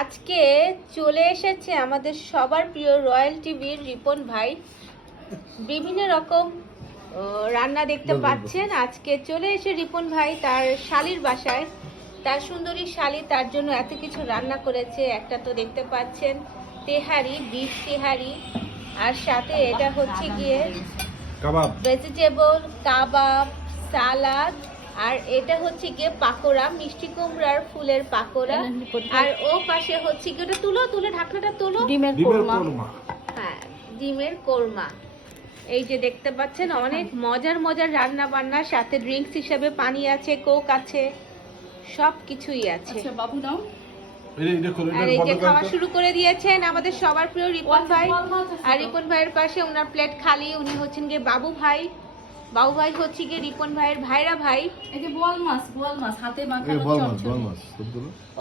আজকে চলে এসেছে আমাদের সবার প্রিয় রয়্যাল টিভির রিপন ভাই। বিভিন্ন রকম রান্না দেখতে পাচ্ছেন। আজকে চলে এসে রিপন ভাই তার শালির বাসায়, তার সুন্দরী শালি তার জন্য এত কিছু রান্না করেছে। একটা তো দেখতে পাচ্ছেন তেহারি, বিফ তেহারি, আর সাথে এটা হচ্ছে গিয়ে কাবাব, ভেজিটেবল কাবাব, সালাদ, আর এটা হচ্ছে গিয়ে পাকোড়া, মিষ্টি কুমড়ার ফুলের পাকোড়া, আর ও পাশে হচ্ছে গিয়ে ওটা তুলে ঢাকনাটা তুলো, ডিমের কোরমা। হ্যাঁ, ডিমের কোরমা। এই যে দেখতে পাচ্ছেন অনেক মজার মজার রান্না বান্না, সাথে ড্রিঙ্কস হিসেবে পানি আছে, কোক আছে, সব কিছুই আছে। আচ্ছা বাবু নাও। আর এই যে খাওয়া শুরু করে দিয়েছেন আমাদের সবার প্রিয় রিপন ভাই। আর রিপন ভাইয়ের পাশে ওনার প্লেট খালি, উনি হচ্ছেন গিয়ে বাবু ভাই। বাবু ভাই হচ্ছে গিয়ে রিপন ভাইয়ের ভাইরা ভাই। এই যে বোয়াল মাছ হাতে মাখানো চচ্চড়ি।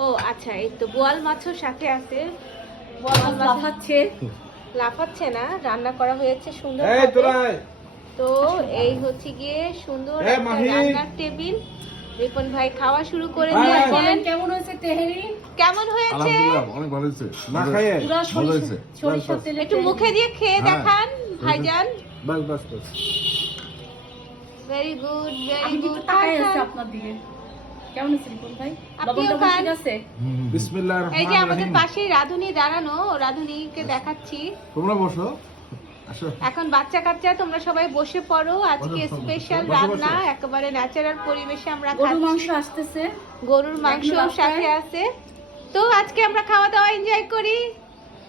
ও আচ্ছা, এই তো বোয়াল মাছও সাথে আছে। বোয়াল মাছ লাফাচ্ছে না, রান্না করা হয়েছে সুন্দর। তো এই হচ্ছে গিয়ে সুন্দর একটা রান্নার টেবিল। রিপন ভাই খাওয়া শুরু করে দিয়েছেন। কেমন হয়েছে তেহারি? কেমন হয়েছে? আলহামদুলিল্লাহ অনেক ভালো হয়েছে। না খাইয়ে ভালো হয়েছে। সরিষার তেলে একটু মুখে দিয়ে খেয়ে দেখান ভাইজান। বাস ভেরি গুড, আমি ভেরি কিন্তু গুড। তাকাই আছি আপনার দিকে। কেমন হয়েছে রিপন ভাই? আপনিও লবণ খান। ঠিক আছে? বিসমিল্লাহির এই যে রহমানির আমাদের রহিম। পাশেই রাধুনী দাঁড়ানো, রাধুনীকে দেখাচ্ছি। তোমরা বসো। আসো। এখন বাচ্চা কাচ্চা তোমরা সবাই বসে পড়ো। আজকে বসো, স্পেশাল বসো, রান্না, বসো। একেবারে ন্যাচারাল পরিবেশে আমরা গরুর খাচ্ছি। মাংস আসতেছে। গরুর মাংস এখন সাথে রাস্তায়। আছে। তো আজকে আমরা খাওয়া দাওয়া এনজয় করি।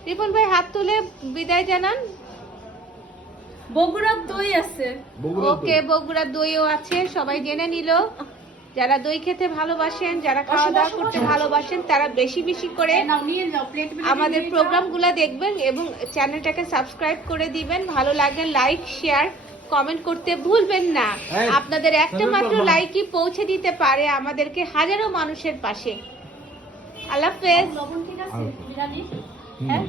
রিপন ভাই হাত তুলে বিদায় জানান। বগুড়ার দই আছে। ওকে, বগুড়ার দইও আছে, সবাই জেনে নিল। যারা দই খেতে ভালোবাসেন, যারা খাওয়া দাওয়া করতে ভালোবাসেন, তারা বেশি বেশি করে নাও নিয়ে যাও প্লেট। আমাদের প্রোগ্রামগুলো দেখবেন এবং চ্যানেলটাকে সাবস্ক্রাইব করে দিবেন। ভালো লাগলে লাইক, শেয়ার, কমেন্ট করতে ভুলবেন না। আপনাদের একটা মাত্র লাইকই পৌঁছে দিতে পারে আমাদেরকে হাজারো মানুষের পাশে। আল্লাহ হাফেজ। লবণ ঠিক আছে বিরিয়ানি? হ্যাঁ।